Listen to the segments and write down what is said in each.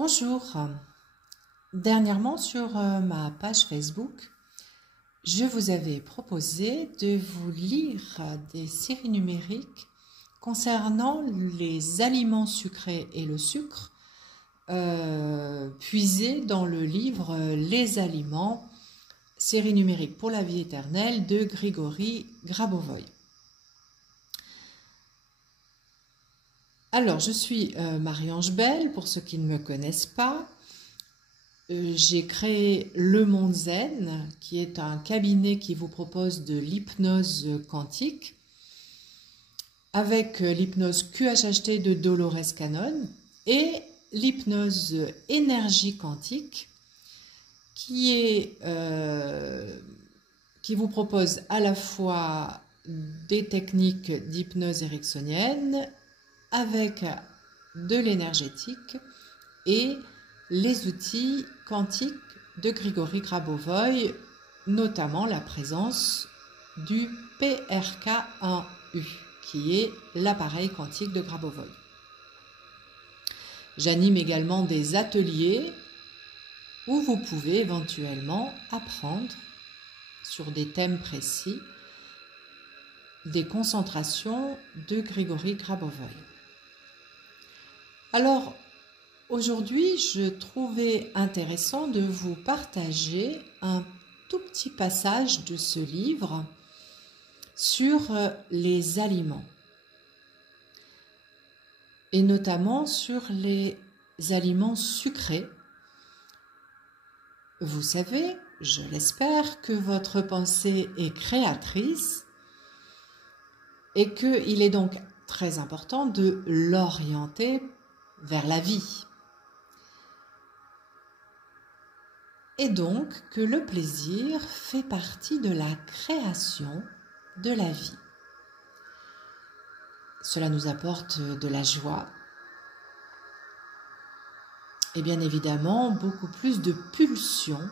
Bonjour. Dernièrement sur ma page Facebook, je vous avais proposé de vous lire des séries numériques concernant les aliments sucrés et le sucre, puisés dans le livre Les aliments, série numérique pour la vie éternelle de Grigory Grabovoï. Alors, je suis Marie-Ange Belle, pour ceux qui ne me connaissent pas. J'ai créé Le Monde Zen, qui est un cabinet qui vous propose de l'hypnose quantique, avec l'hypnose QHHT de Dolores Cannon et l'hypnose énergie quantique, qui vous propose à la fois des techniques d'hypnose ericksonienne, avec de l'énergétique et les outils quantiques de Grigory Grabovoï, notamment la présence du PRK1U, qui est l'appareil quantique de Grabovoï. J'anime également des ateliers où vous pouvez éventuellement apprendre sur des thèmes précis des concentrations de Grigory Grabovoï. Alors, aujourd'hui, je trouvais intéressant de vous partager un tout petit passage de ce livre sur les aliments, et notamment sur les aliments sucrés. Vous savez, je l'espère, que votre pensée est créatrice et qu'il est donc très important de l'orienter vers la vie. Et donc que le plaisir fait partie de la création de la vie. Cela nous apporte de la joie et bien évidemment beaucoup plus de pulsions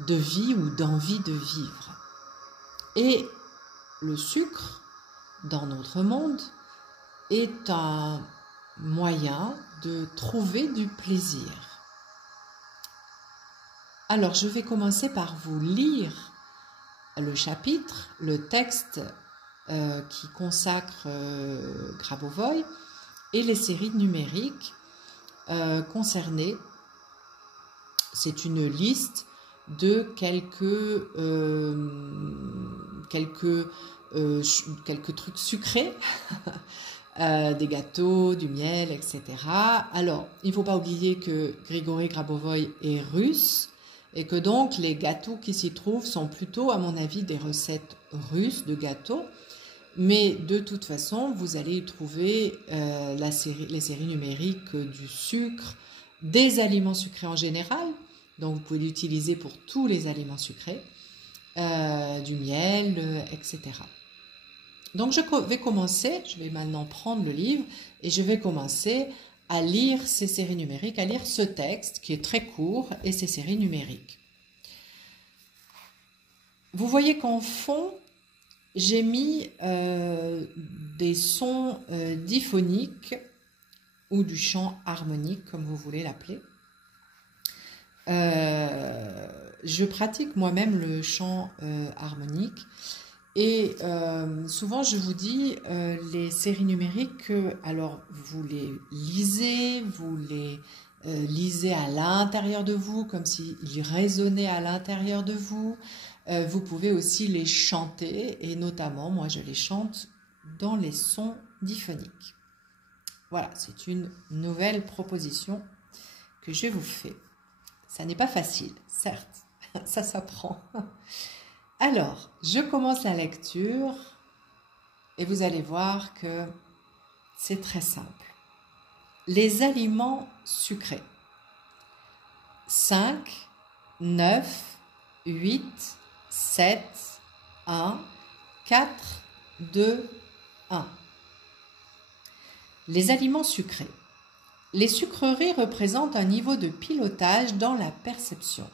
de vie ou d'envie de vivre. Et le sucre, dans notre monde, est un moyen de trouver du plaisir. Alors, je vais commencer par vous lire le chapitre, le texte qui consacre Grabovoï et les séries numériques concernées. C'est une liste de quelques trucs sucrés, des gâteaux, du miel, etc. Alors, il ne faut pas oublier que Grigory Grabovoï est russe et que donc les gâteaux qui s'y trouvent sont plutôt, à mon avis, des recettes russes de gâteaux. Mais de toute façon, vous allez trouver les séries numériques du sucre, des aliments sucrés en général. Donc, vous pouvez l'utiliser pour tous les aliments sucrés, du miel, etc. Donc, je vais maintenant prendre le livre et je vais commencer à lire ces séries numériques, à lire ce texte qui est très court et ces séries numériques. Vous voyez qu'en fond, j'ai mis des sons diphoniques ou du chant harmonique, comme vous voulez l'appeler. Je pratique moi-même le chant harmonique et souvent je vous dis les séries numériques, alors vous les lisez, lisez à l'intérieur de vous comme s'ils résonnaient à l'intérieur de vous. Vous pouvez aussi les chanter et notamment moi je les chante dans les sons diphoniques. Voilà, c'est une nouvelle proposition que je vous fais. Ça n'est pas facile, certes, ça s'apprend. Alors, je commence la lecture et vous allez voir que c'est très simple. Les aliments sucrés. 5, 9, 8, 7, 1, 4, 2, 1. Les aliments sucrés. Les sucreries représentent un niveau de pilotage dans la perception.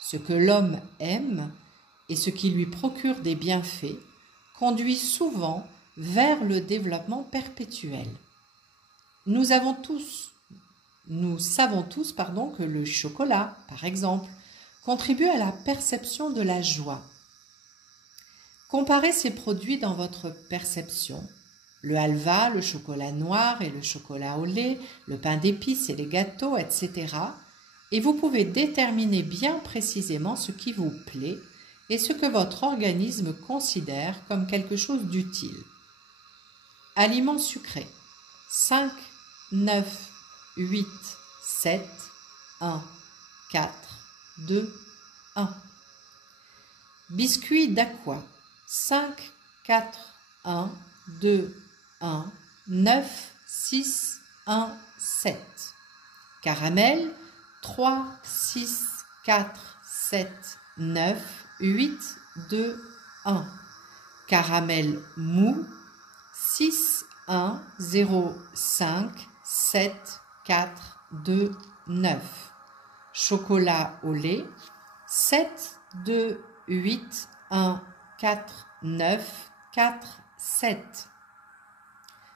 Ce que l'homme aime et ce qui lui procure des bienfaits conduit souvent vers le développement perpétuel. Nous avons tous nous savons tous, que le chocolat, par exemple, contribue à la perception de la joie. Comparez ces produits dans votre perception. Le halva, le chocolat noir et le chocolat au lait, le pain d'épices et les gâteaux, etc. Et vous pouvez déterminer bien précisément ce qui vous plaît et ce que votre organisme considère comme quelque chose d'utile. Aliments sucrés. 5, 9, 8, 7, 1, 4, 2, 1. Biscuits d'Aqua. 5, 4, 1, 2, 1, 9, 6, 1, 7. Caramel. 3, 6, 4, 7, 9, 8, 2, 1. Caramel mou. 6, 1, 0, 5, 7, 4, 2, 9. Chocolat au lait. 7, 2, 8, 1, 4, 9, 4, 7.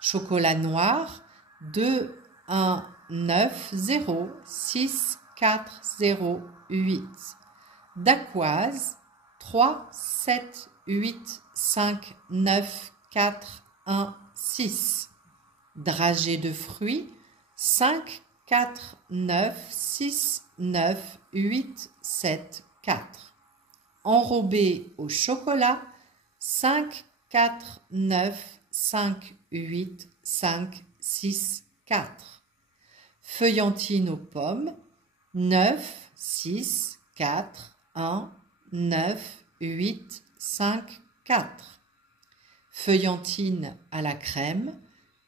Chocolat noir. 2, 1, 9, 0, 6, 4, 0, 8. Dacquoise. 3, 7, 8, 5, 9, 4, 1, 6. Dragée de fruits. 5, 4, 9, 6, 9, 8, 7, 4. Enrobé au chocolat. 5, 4, 9, 5, 8, 5, 6, 4. Feuillantine aux pommes. 9, 6, 4, 1, 9, 8, 5, 4. Feuillantine à la crème.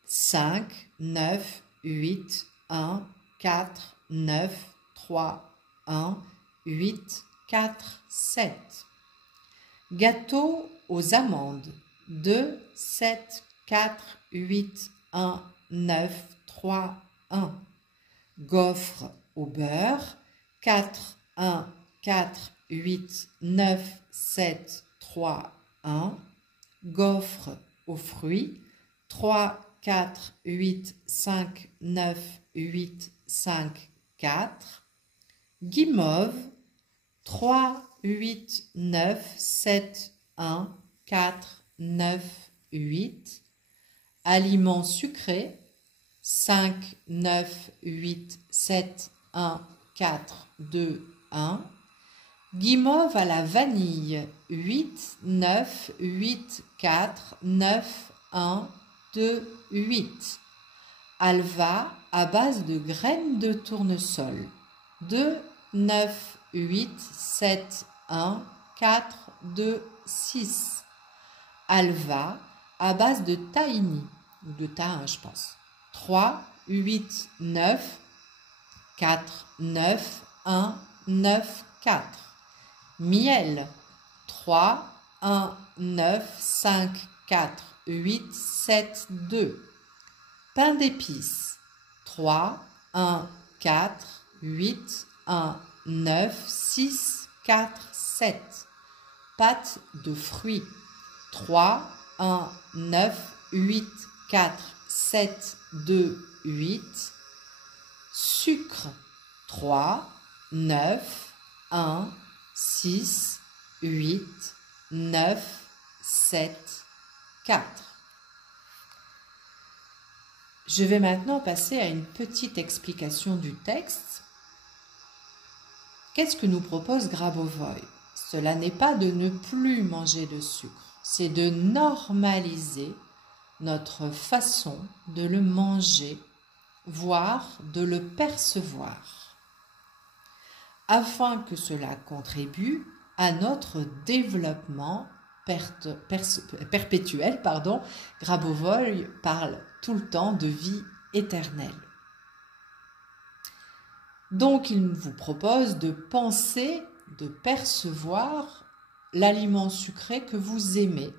5, 9, 8, 1, 4, 9, 3, 1, 8, 4, 7. Gâteau aux amandes. 2, 7, 4, 8, 1, 9, 3, 1. Gaufre au beurre. 4, 1, 4, 8, 9, 7, 3, 1. Gaufre aux fruits. 3, 4, 8, 5, 9, 8, 5, 4. Guimauve. 3, 8, 9, 7, 1, 4, 9, 8. Aliments sucrés. 5, 9, 8, 7, 1, 4, 2, 1. Guimauve à la vanille. 8, 9, 8, 4, 9, 1, 2, 8. Halva à base de graines de tournesol. 2, 9, 8, 7, 1, 4, 2, 6. Halva à base de tahini, ou de thym, je pense. 3, 8, 9, 4, 9, 1, 9, 4. Miel. 3, 1, 9, 5, 4, 8, 7, 2. Pain d'épices. 3, 1, 4, 8, 1, 9, 6, 4, 7. Pâte de fruits. 3, 1, 9, 8, 4, 7, 2, 8. Sucre. 3, 9, 1, 6, 8, 9, 7, 4. Je vais maintenant passer à une petite explication du texte. Qu'est-ce que nous propose Grabovoi? Cela n'est pas de ne plus manger de sucre, c'est de normaliser notre façon de le manger, voire de le percevoir, afin que cela contribue à notre développement perpétuel. Grabovoi parle tout le temps de vie éternelle. Donc, il vous propose de penser, de percevoir l'aliment sucré que vous aimez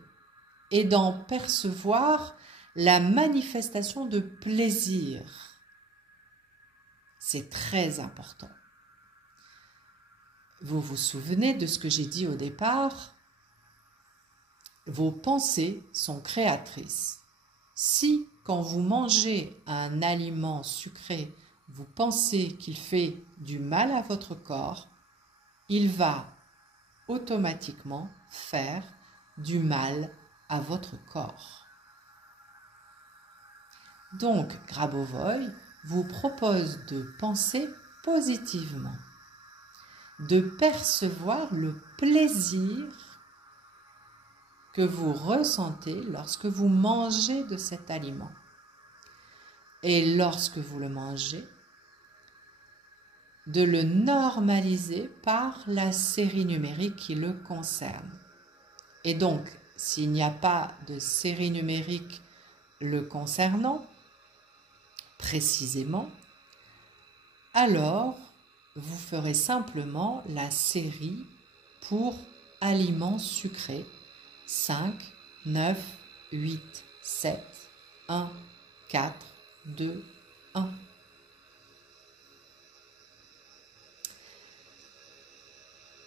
et d'en percevoir la manifestation de plaisir. C'est très important. Vous vous souvenez de ce que j'ai dit au départ? Vos pensées sont créatrices. Si, quand vous mangez un aliment sucré, vous pensez qu'il fait du mal à votre corps, il va automatiquement faire du mal à votre corps. Donc, Grabovoi vous propose de penser positivement, de percevoir le plaisir que vous ressentez lorsque vous mangez de cet aliment. Et lorsque vous le mangez, de le normaliser par la série numérique qui le concerne. Et donc, s'il n'y a pas de série numérique le concernant précisément, alors vous ferez simplement la série pour aliments sucrés 5, 9, 8, 7, 1, 4, 2, 1.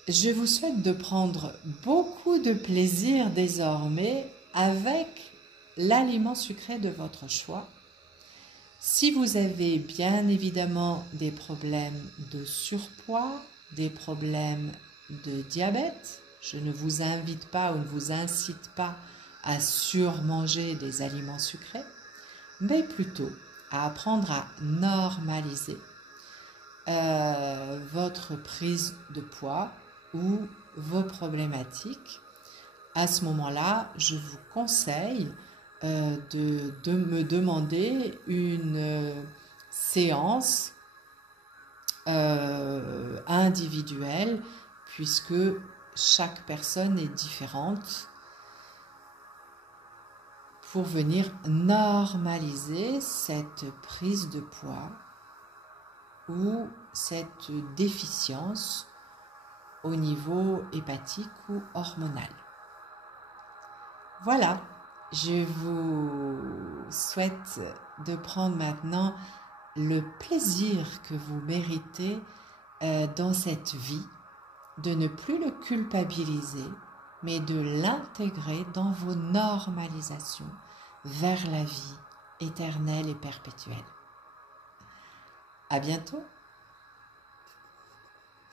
Je vous souhaite de prendre beaucoup de plaisir désormais avec l'aliment sucré de votre choix. Si vous avez bien évidemment des problèmes de surpoids, des problèmes de diabète, je ne vous invite pas ou ne vous incite pas à surmanger des aliments sucrés, mais plutôt à apprendre à normaliser votre prise de poids ou vos problématiques. À ce moment-là, je vous conseille de me demander une séance individuelle, puisque chaque personne est différente, pour venir normaliser cette prise de poids ou cette déficience au niveau hépatique ou hormonal. Voilà, je vous souhaite de prendre maintenant le plaisir que vous méritez dans cette vie, de ne plus le culpabiliser, mais de l'intégrer dans vos normalisations vers la vie éternelle et perpétuelle. À bientôt!